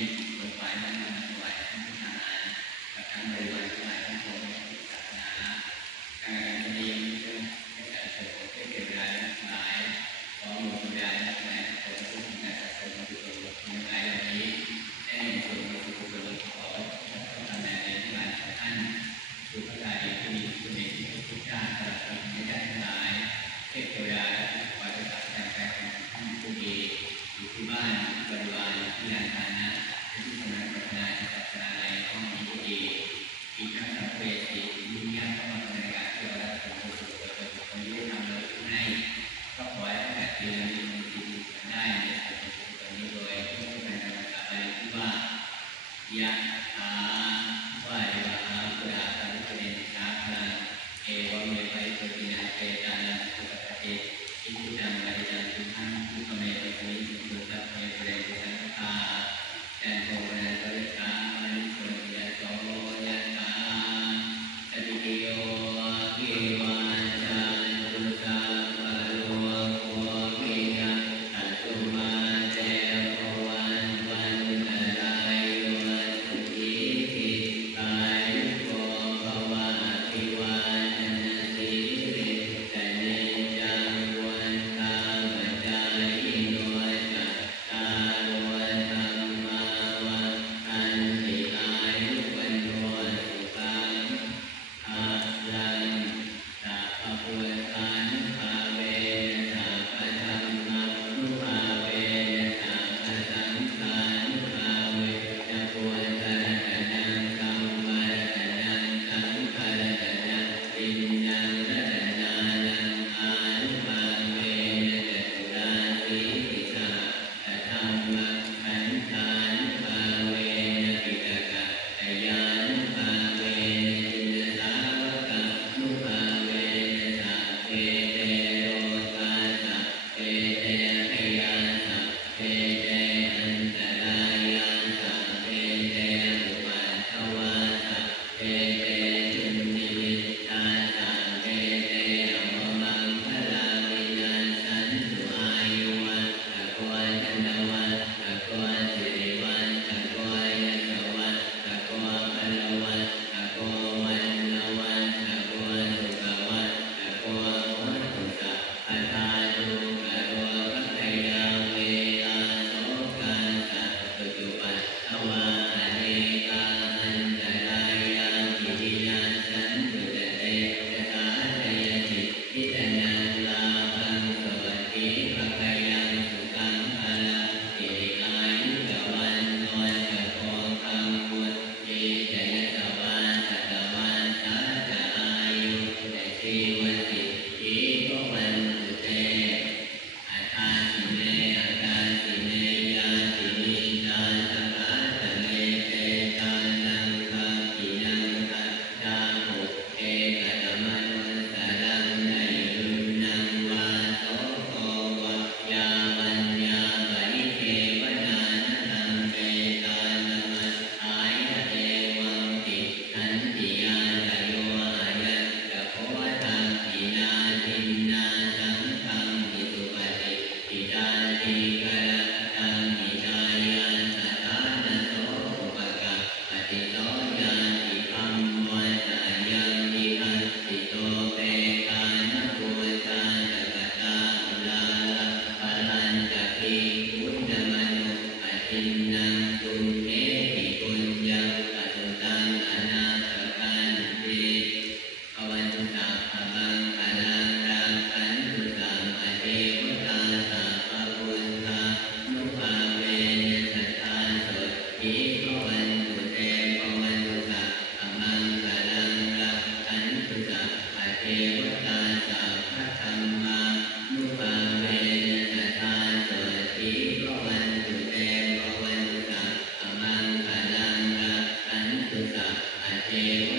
นบนฝ่ายนั้นนำถวายท่านผู้ทหารกับทั้งบริวารทั้งหลายทั้งปวงในศาสนาการเรียนเรื่องให้การเสด็จเพื่อเกิดเวลาทั้งหลายขอมีบุญญาและแม่ขอพระพุทธเจ้าสะสมบุญกุศลในหลายเหล่านี้ได้ในส่วนบุญกุศลขอทำในทั้งหลายของท่านสุขใจที่มีคุณในทุกชาติตลอดปีไม่ได้ทั้งหลายเทพเวลาคอยประสานใจของท่านผู้ดีอยู่ที่บ้านบริวารที่ลานฐานะที่สำนักพัฒนาศาสนาในห้องนี้ผู้ดีอีกทั้งสัมภเวสีวิญญาณเข้ามาในการที่เราได้ทำบุญกุศลเกิดคนที่ทำเราให้ก็ขอให้ท่านที่เรามีจิตได้ในส่วนบุญกุศลนี้โดยที่เป็นธรรมชาติที่ว่ายะถาวะริวหาปุราตารุเรนชาคาเอวะเมวัยสุตินาเปตานังสุปปฏิอิทิตังวะริจันตุหังทุกเมตุเตมิสุตัพเพเปเรสังฆาจันโทปนัสสะวิกามันิโสยะโสยะถาสติโยวิวัชชันตุสัพพะโลกโควินัสสัตตุมาเตภวันวันตรายโยสุขีติกายุโกภวะอภิวาทนาสิริสเนจังวันตาปัจจายโนจัตตารโอธรรมาวัฏฏันติอายุวันโนสุขังภะลังสัพพะพุทธานุภาเวนะสัพพะธัมมานุภาเวนะสัพพะสังฆานุภาเวนะพุทธะรัตนังธัมมะรัตนังสังฆะรัตนังติณังรัตนานังอานุภาเวนะจตุราสีติสหะธัมมะขันธานุภาเวนะปิฎกตยานุภาเวนะจินสาวกะนุภาเวนะสัพเพเตโลกาสัพเพเตพยาสัพเพเตอันตรายาสัพเพเตอุปัฏฐวาสัพเพเตจุนนิมิตตาสัพเพเตอมมังคลาวินาสันตุอายุวัฏฏโกจันตวัฏฏโกสิริวัฏฏโกยศวัฏฏโกพลวัฏฏโกวันนวัฏฏโกสุขวัฏฏโกโหตุสัพพทาตุกะโรภคยาเวอาโสกาสัพพุตุปัฏฐวาอเนกาอันตรายากิริยาสันตุตเตยะถาทยติอิตนังลาภังสวัสดิภคยังสุขังพลังสิริอายุกวันโนจะโกคังพุทธิจยสวาสัตวันสาจอายุแต่ชีวสิทธิโกวันตุเตอาคาสิเนอาคาสิเนยาตินิจาสัพพะทะเลเตจานังคังกินังคัจจามุเอกตมนุสรังไนยุนนังวาโสโกวะยาวัญญาปริเทวนานังเมตานัมัสสายะเอวังติทันติยาตโยอายัตตะโพธังอินาทินนาสังฆังอิสุปฏิปิตาติกะระตังอิตายาสัทธานะโสอุปกะปฏิโสยาติธัมโมตายังนิคัสสิโตเปกานะภูตาตะกะตาอุลาลาภลันจะกิพุทธมนุปทินนังตุนเอหิปุญญังปตุตังอนาคกันติภวันตุสัพพะมังคลังรักขันตุสัมปะเทวตาสัพพะพุทธานุภาเวนะสัทธาโสติภวันตุเตภวันตุสัพพะมังคลังรักขันตุสัพพะเทวตาสัพพะธัมมานุภาเวนะสัทธาโสติภวันตุเตภวันตุสัพพะมังคลังรักขันตุสัพพะเทว